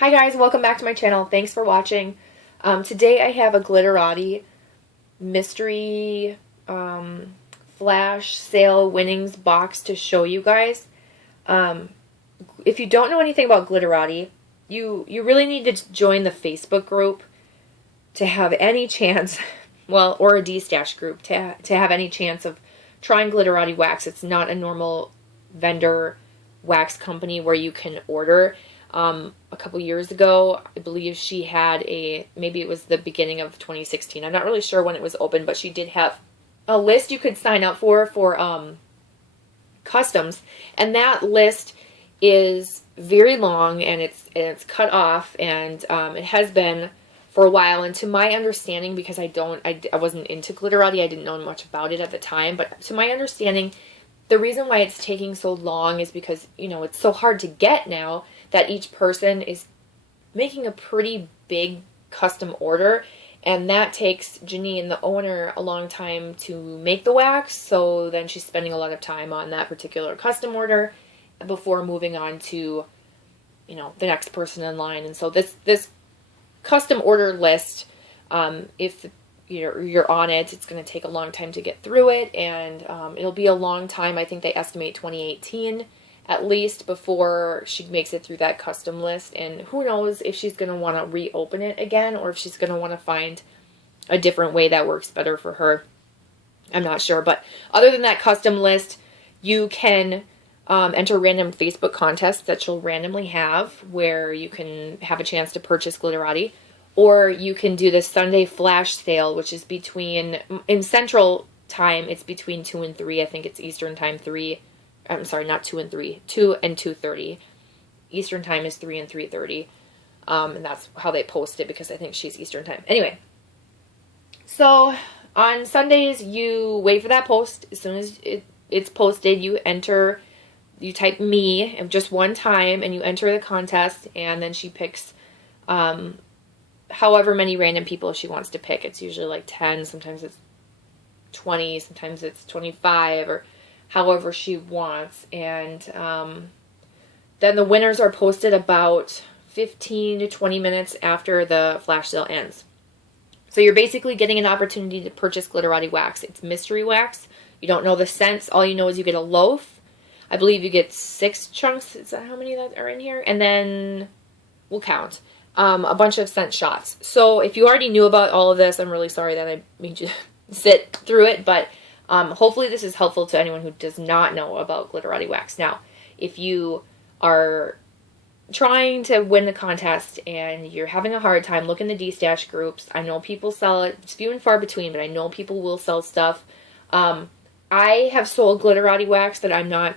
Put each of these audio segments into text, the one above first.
Hi guys, welcome back to my channel. Thanks for watching. Today I have a Glitterati mystery flash sale winnings box to show you guys. If you don't know anything about Glitterati, you really need to join the Facebook group to have any chance, well, or a DESTASH group to have any chance of trying Glitterati wax. It's not a normal vendor wax company where you can order. A couple years ago, I believe she had maybe it was the beginning of 2016. I'm not really sure when it was open, but she did have a list you could sign up for customs, and that list is very long and it's cut off, and it has been for a while. And to my understanding, because I wasn't into Glitterati, I didn't know much about it at the time, but to my understanding, the reason why it's taking so long is because, you know, it's so hard to get now that each person is making a pretty big custom order, and that takes Janine, the owner, a long time to make the wax. So then she's spending a lot of time on that particular custom order before moving on to, you know, the next person in line. And so this custom order list, if you're on it, it's going to take a long time to get through it, and it'll be a long time. I think they estimate 2018 at least before she makes it through that custom list, and who knows if she's going to want to reopen it again or if she's going to want to find a different way that works better for her. I'm not sure, but other than that custom list, you can enter random Facebook contests that she'll randomly have where you can have a chance to purchase Glitterati. Or you can do the Sunday flash sale, which is in Central Time, it's between 2 and 3. I think it's Eastern Time 3. I'm sorry, not 2 and 3. 2 and 2:30. Eastern Time is 3 and 3:30. And that's how they post it, because I think she's Eastern Time. Anyway, so on Sundays, you wait for that post. As soon as it's posted, you type me just one time, and you enter the contest, and then she picks however many random people she wants to pick. It's usually like 10, sometimes it's 20, sometimes it's 25, or however she wants. And then the winners are posted about 15 to 20 minutes after the flash sale ends. So you're basically getting an opportunity to purchase Glitterati wax. It's mystery wax. You don't know the scents. All you know is you get a loaf. I believe you get 6 chunks. Is that how many that are in here? And then we'll count. A bunch of scent shots. So if you already knew about all of this, I'm really sorry that I made you sit through it, but hopefully this is helpful to anyone who does not know about Glitterati wax. Now, if you are trying to win the contest and you're having a hard time, look in the DESTASH groups. I know people sell it. It's few and far between, but I know people will sell stuff. I have sold Glitterati wax that I'm not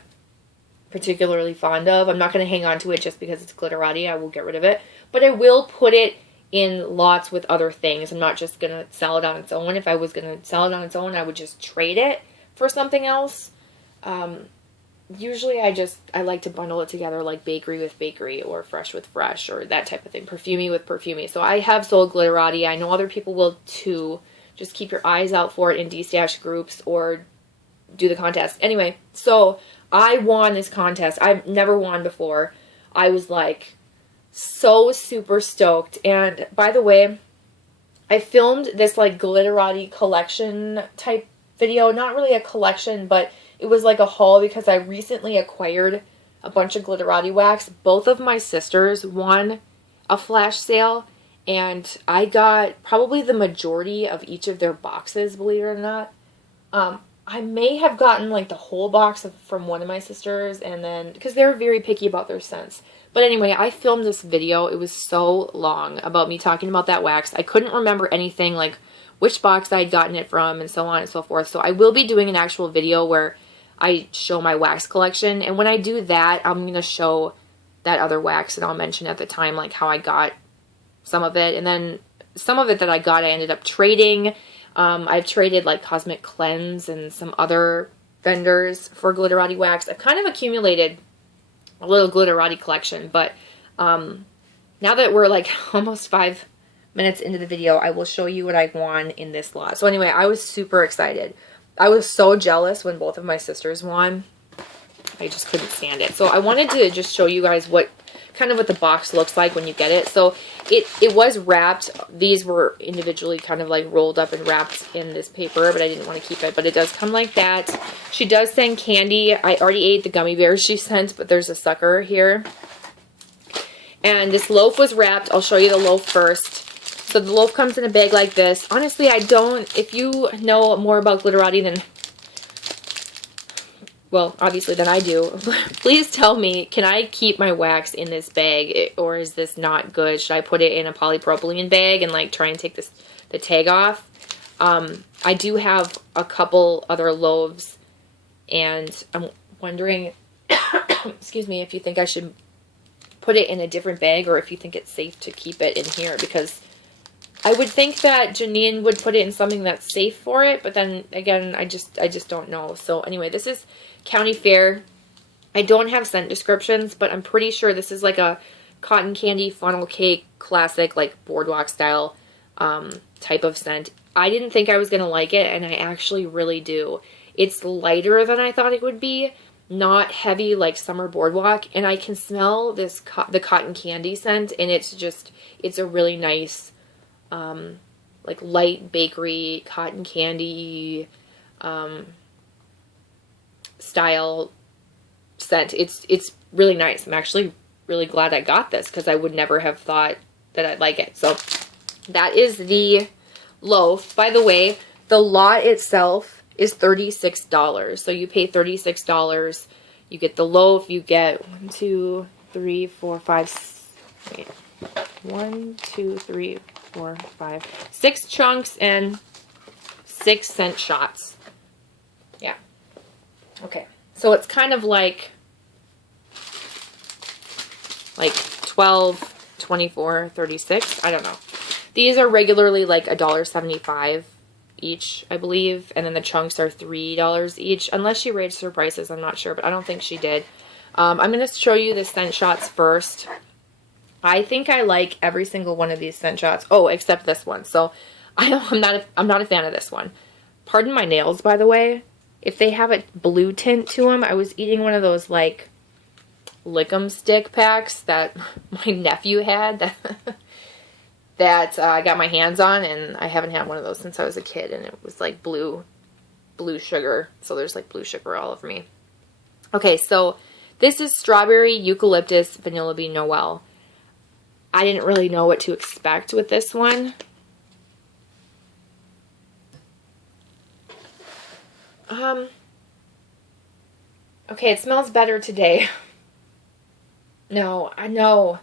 particularly fond of. I'm not going to hang on to it just because it's Glitterati. I will get rid of it. But I will put it in lots with other things. I'm not just going to sell it on its own. If I was going to sell it on its own, I would just trade it for something else. Usually I like to bundle it together, like bakery with bakery or fresh with fresh or that type of thing. Perfumey with perfumey. So I have sold Glitterati. I know other people will too. Just keep your eyes out for it in DESTASH groups or do the contest. Anyway, so I won this contest. I've never won before. I was like so super stoked. And by the way, I filmed this like Glitterati collection type video. Not really a collection, but it was like a haul because I recently acquired a bunch of Glitterati wax. Both of my sisters won a flash sale, and I got probably the majority of each of their boxes, believe it or not. I may have gotten like the whole box from one of my sisters, and then because they're very picky about their scents. But anyway, I filmed this video. It was so long about me talking about that wax. I couldn't remember anything like which box I had gotten it from and so on and so forth. So I will be doing an actual video where I show my wax collection, and when I do that, I'm going to show that other wax, and I'll mention at the time like how I got some of it, and then some of it that I got I ended up trading. I've traded like Cosmic Cleanse and some other vendors for Glitterati wax. I've kind of accumulated a little Glitterati collection, but now that we're like almost 5 minutes into the video, I will show you what I won in this lot. So anyway, I was super excited. I was so jealous when both of my sisters won. I just couldn't stand it. So I wanted to just show you guys what kind of what the box looks like when you get it. So it was wrapped. These were individually kind of like rolled up and wrapped in this paper, but I didn't want to keep it. But it does come like that. She does send candy. I already ate the gummy bears she sent, but there's a sucker here. And this loaf was wrapped. I'll show you the loaf first. So the loaf comes in a bag like this. Honestly, I don't, if you know more about Glitterati than, well, obviously than I do, please tell me, can I keep my wax in this bag, or is this not good? Should I put it in a polypropylene bag and like try and take the tag off? I do have a couple other loaves, and I'm wondering, excuse me, if you think I should put it in a different bag, or if you think it's safe to keep it in here, because I would think that Janine would put it in something that's safe for it, but then again, I just don't know. So anyway, this is County Fair. I don't have scent descriptions, but I'm pretty sure this is like a cotton candy funnel cake classic, like boardwalk style type of scent. I didn't think I was going to like it, and I actually really do. It's lighter than I thought it would be, not heavy like summer boardwalk, and I can smell this the cotton candy scent, and it's a really nice like light bakery cotton candy style scent. It's really nice. I'm actually really glad I got this, because I would never have thought that I'd like it. So that is the loaf. By the way, the lot itself is $36. So you pay $36. You get the loaf. You get 1, 2, 3, 4, 5. Wait, 1, 2, 3, 4, 5, 6 chunks and 6 scent shots. Yeah. Okay. So it's kind of like 12, 24, 36. I don't know. These are regularly like $1.75 each, I believe, and then the chunks are $3 each, unless she raised her prices. I'm not sure, but I don't think she did. I'm going to show you the scent shots first. I think I like every single one of these scent shots. Oh, except this one. So I'm not a fan of this one. Pardon my nails, by the way. If they have a blue tint to them, I was eating one of those like lick-em stick packs that my nephew had that I got my hands on, and I haven't had one of those since I was a kid, and it was like blue sugar. So there's like blue sugar all over me. Okay, so this is Strawberry Eucalyptus Vanilla Bean Noel. I didn't really know what to expect with this one. Okay, it smells better today. No, I know.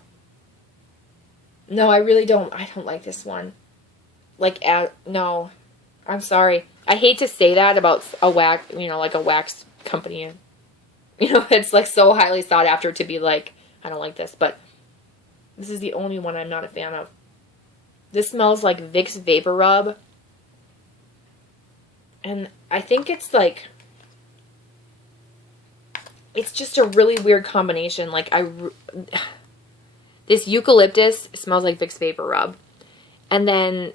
No, I really don't. I don't like this one. Like, no. I'm sorry. I hate to say that about a wax, like a wax company. It's like so highly sought after to be like, I don't like this, but this is the only one I'm not a fan of. This smells like Vicks Vapor Rub. And I think it's like, it's just a really weird combination. Like, this eucalyptus smells like Vicks Vapor Rub. And then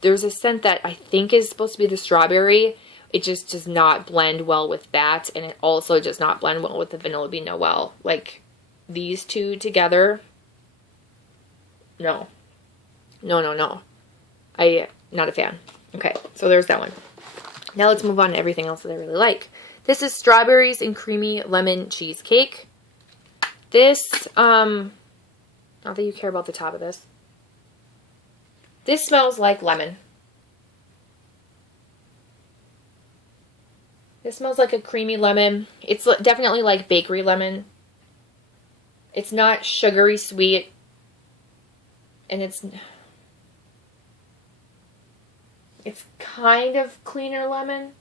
there's a scent that I think is supposed to be the strawberry. It just does not blend well with that. And it also does not blend well with the Vanilla Bean Noel. Like, these two together, no. No. I'm not a fan. Okay, so there's that one. Now let's move on to everything else that I really like. This is Strawberries and Creamy Lemon Cheesecake. This, not that you care about the top of this. This smells like lemon. This smells like a creamy lemon. It's definitely like bakery lemon. It's not sugary sweet. And it's kind of cleaner lemon,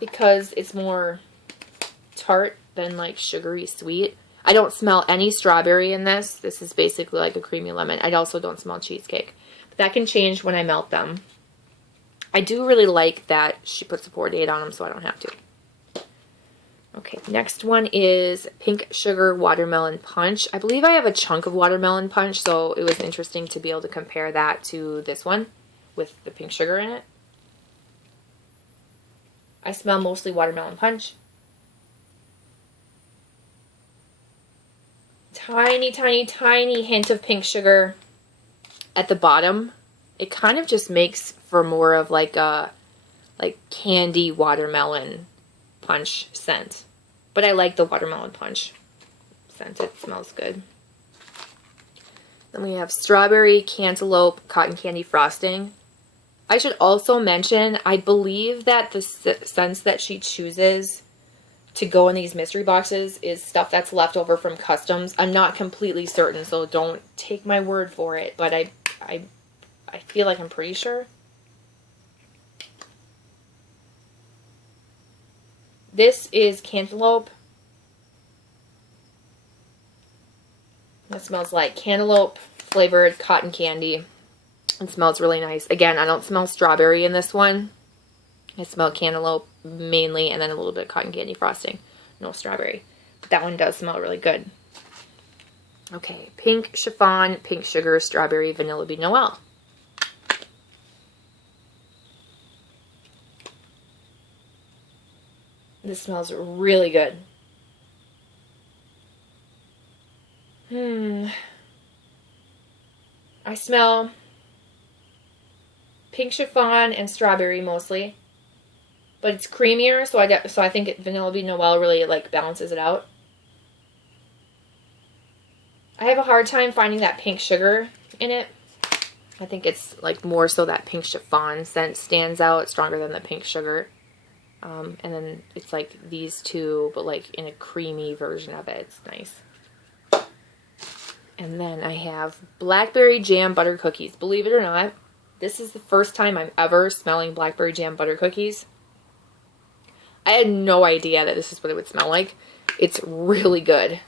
because it's more tart than like sugary sweet. I don't smell any strawberry in this. This is basically like a creamy lemon. I also don't smell cheesecake. But that can change when I melt them. I do really like that she puts a pour date on them, so I don't have to. Okay, next one is Pink Sugar Watermelon Punch. I believe I have a chunk of watermelon punch, so it was interesting to be able to compare that to this one with the pink sugar in it. I smell mostly watermelon punch. tiny, tiny, tiny hint of pink sugar at the bottom. It kind of just makes for more of like a candy watermelon punch scent. But I like the watermelon punch scent. It smells good. Then we have strawberry, cantaloupe, cotton candy frosting. I should also mention, I believe that the scents that she chooses to go in these mystery boxes is stuff that's left over from customs. I'm not completely certain, so don't take my word for it, but I feel like I'm pretty sure. This is cantaloupe. It smells like cantaloupe flavored cotton candy. It smells really nice. Again, I don't smell strawberry in this one. I smell cantaloupe mainly, and then a little bit of cotton candy frosting. No strawberry. But that one does smell really good. Okay, pink chiffon, pink sugar, strawberry, vanilla bean Noel. This smells really good. I smell pink chiffon and strawberry mostly, but it's creamier, so I think vanilla bean Noel really like balances it out. I have a hard time finding that pink sugar in it. I think it's like more so that pink chiffon scent stands out stronger than the pink sugar. And then it's like these two, but like in a creamy version of it. It's nice. And then I have blackberry jam butter cookies. Believe it or not, this is the first time I'm ever smelling blackberry jam butter cookies. I had no idea that this is what it would smell like. It's really good.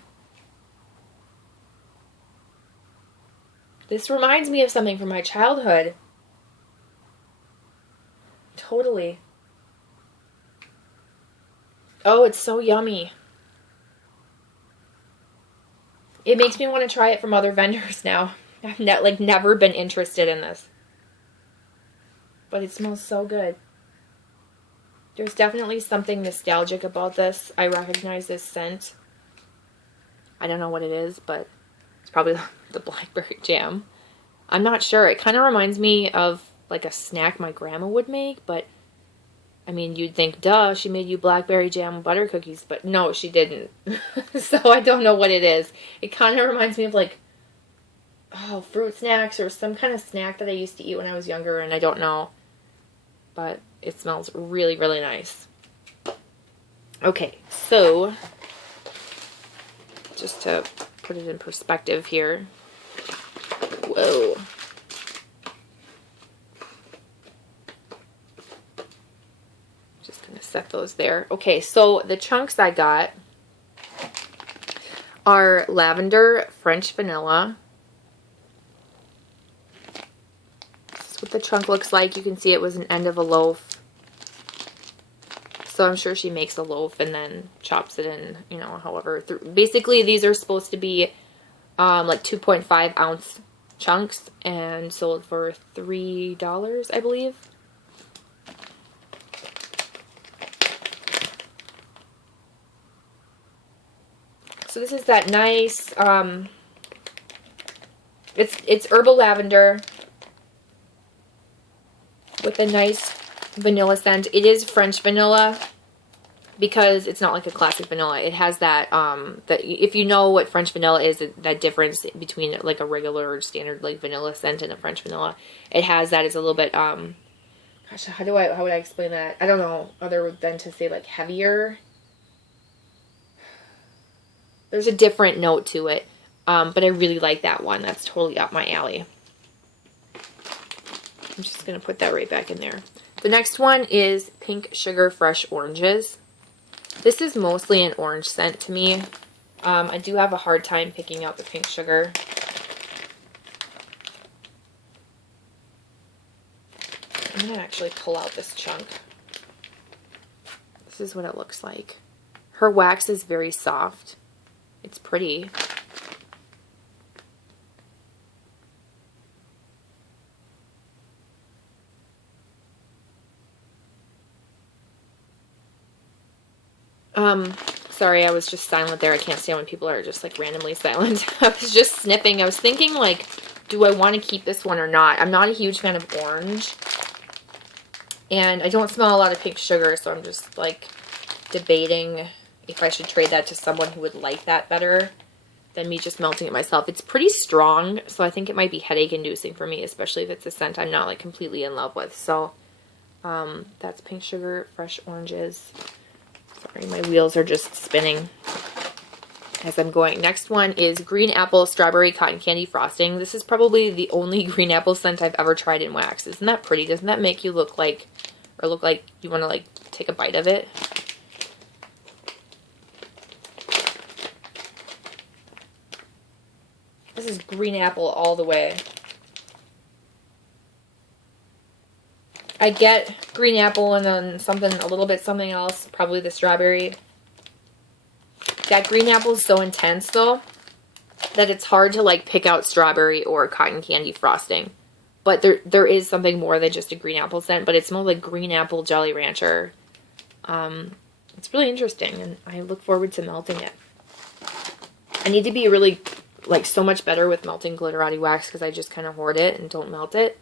This reminds me of something from my childhood. Totally. Oh, it's so yummy. It makes me want to try it from other vendors now. I've never been interested in this. But it smells so good. There's definitely something nostalgic about this. I recognize this scent. I don't know what it is, but it's probably the blackberry jam. I'm not sure. It kind of reminds me of like a snack my grandma would make, but I mean, you'd think, duh, she made you blackberry jam butter cookies, but no, she didn't. So I don't know what it is. It kind of reminds me of like, oh, fruit snacks or some kind of snack that I used to eat when I was younger, and I don't know. But it smells really, really nice. Okay, so just to put it in perspective here. Whoa. Just going to set those there. Okay, so the chunks I got are lavender, French vanilla. This is what the chunk looks like. You can see it was an end of a loaf. So I'm sure she makes a loaf and then chops it in, you know, however. Basically, these are supposed to be like 2.5 ounce chunks and sold for $3, I believe. So this is that nice, it's herbal lavender with a nice vanilla scent. It is French vanilla because it's not like a classic vanilla. It has that, that if you know what French vanilla is, that difference between like a regular or standard like vanilla scent and a French vanilla. It has that. It's a little bit, gosh, how would I explain that? I don't know, other than to say like heavier. There's a different note to it, but I really like that one. That's totally up my alley. I'm just going to put that right back in there. The next one is Pink Sugar Fresh Oranges. This is mostly an orange scent to me. I do have a hard time picking out the pink sugar. I'm going to actually pull out this chunk. This is what it looks like. Her wax is very soft. It's pretty. Sorry, I was just silent there. I can't stand when people are just like randomly silent. I was just sniffing. I was thinking like, do I want to keep this one or not? I'm not a huge fan of orange. And I don't smell a lot of pink sugar, so I'm just like debating if I should trade that to someone who would like that better than me just melting it myself. It's pretty strong, so I think it might be headache inducing for me, especially if it's a scent I'm not like completely in love with. So that's pink sugar, fresh oranges. Sorry, my wheels are just spinning as I'm going. Next one is green apple strawberry cotton candy frosting. This is probably the only green apple scent I've ever tried in wax. Isn't that pretty? Doesn't that make you look like you want to like take a bite of it? This is green apple all the way. I get green apple and then something, a little bit something else, probably the strawberry. That green apple is so intense though that it's hard to like pick out strawberry or cotton candy frosting. But there is something more than just a green apple scent, but it smells like green apple Jolly Rancher. It's really interesting, and I look forward to melting it. I need to be really, like, so much better with melting Glitterati wax because I just kind of hoard it and don't melt it.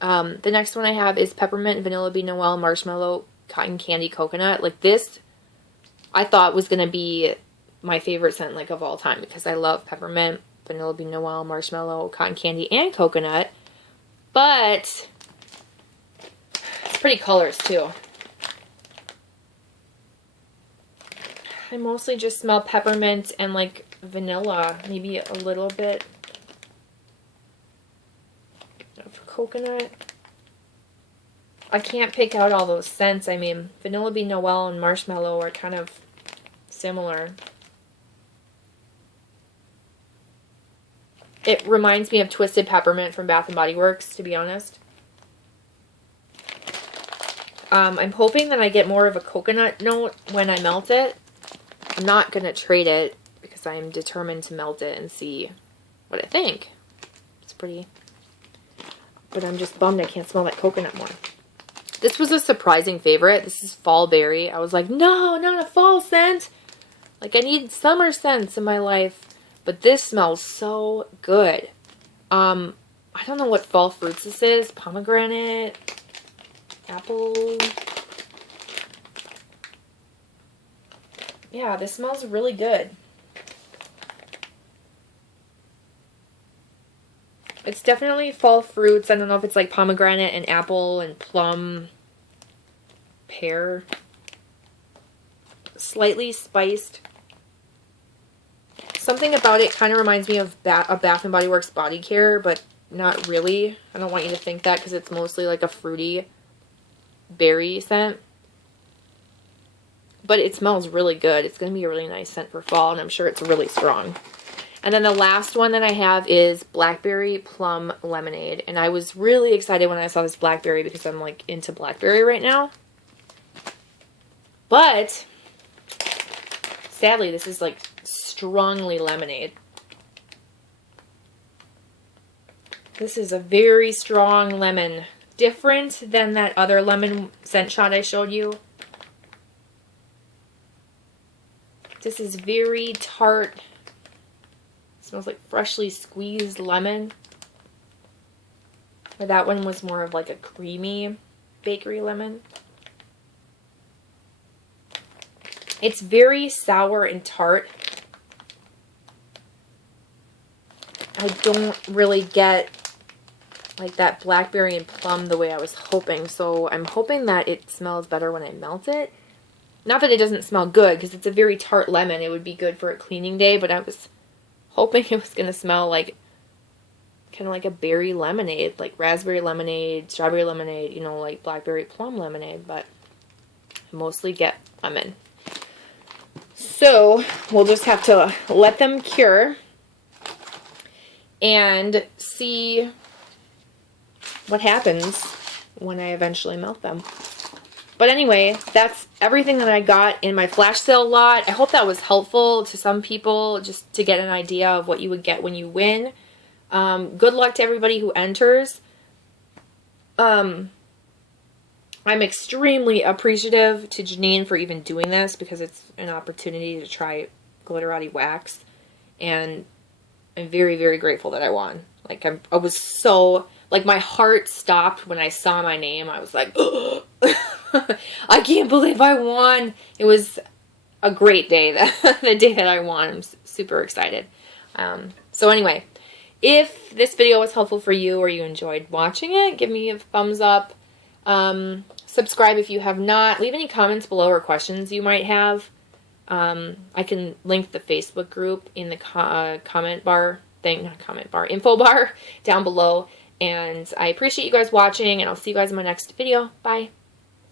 The next one I have is Peppermint Vanilla Bean Noel Marshmallow Cotton Candy Coconut. Like, this I thought was going to be my favorite scent, like, of all time because I love Peppermint, Vanilla Bean Noel, Marshmallow, Cotton Candy, and Coconut. But it's pretty colors, too. I mostly just smell peppermint and, like, vanilla. Maybe a little bit of coconut. I can't pick out all those scents. I mean, Vanilla Bean Noel and Marshmallow are kind of similar. It reminds me of Twisted Peppermint from Bath & Body Works, to be honest. I'm hoping that I get more of a coconut note when I melt it. I'm not going to trade it because I'm determined to melt it and see what I think. It's pretty. But I'm just bummed I can't smell that coconut more. This was a surprising favorite. This is Fall Berry. I was like, no, not a fall scent. Like, I need summer scents in my life. But this smells so good. I don't know what fall fruits this is. Pomegranate, apple. Yeah, this smells really good. It's definitely fall fruits. I don't know if it's like pomegranate and apple and plum, pear. Slightly spiced. Something about it kind of reminds me of a Bath & Body Works body care, but not really. I don't want you to think that because it's mostly like a fruity berry scent. But it smells really good. It's going to be a really nice scent for fall, and I'm sure it's really strong. And then the last one that I have is Blackberry Plum Lemonade. And I was really excited when I saw this blackberry because I'm like into blackberry right now. But sadly, this is like strongly lemonade. This is a very strong lemon. Different than that other lemon scent shot I showed you. This is very tart. It smells like freshly squeezed lemon. But that one was more of like a creamy bakery lemon. It's very sour and tart. I don't really get like that blackberry and plum the way I was hoping. So I'm hoping that it smells better when I melt it. Not that it doesn't smell good, because it's a very tart lemon. It would be good for a cleaning day, but I was hoping it was going to smell like kind of like a berry lemonade, like raspberry lemonade, strawberry lemonade, you know, like blackberry plum lemonade, but I mostly get lemon. So we'll just have to let them cure and see what happens when I eventually melt them. But anyway, that's everything that I got in my flash sale lot. I hope that was helpful to some people just to get an idea of what you would get when you win. Good luck to everybody who enters. I'm I'm extremely appreciative to Janine for even doing this because it's an opportunity to try Glitterati wax. And I'm very, very grateful that I won. Like, I was so, like, my heart stopped when I saw my name. I was like, oh, I can't believe I won. It was a great day, the day that I won. I'm super excited. So anyway, if this video was helpful for you or you enjoyed watching it, give me a thumbs up. Subscribe if you have not. Leave any comments below or questions you might have. I can link the Facebook group in the comment bar thing, not comment bar, info bar down below. And I appreciate you guys watching, and I'll see you guys in my next video. Bye.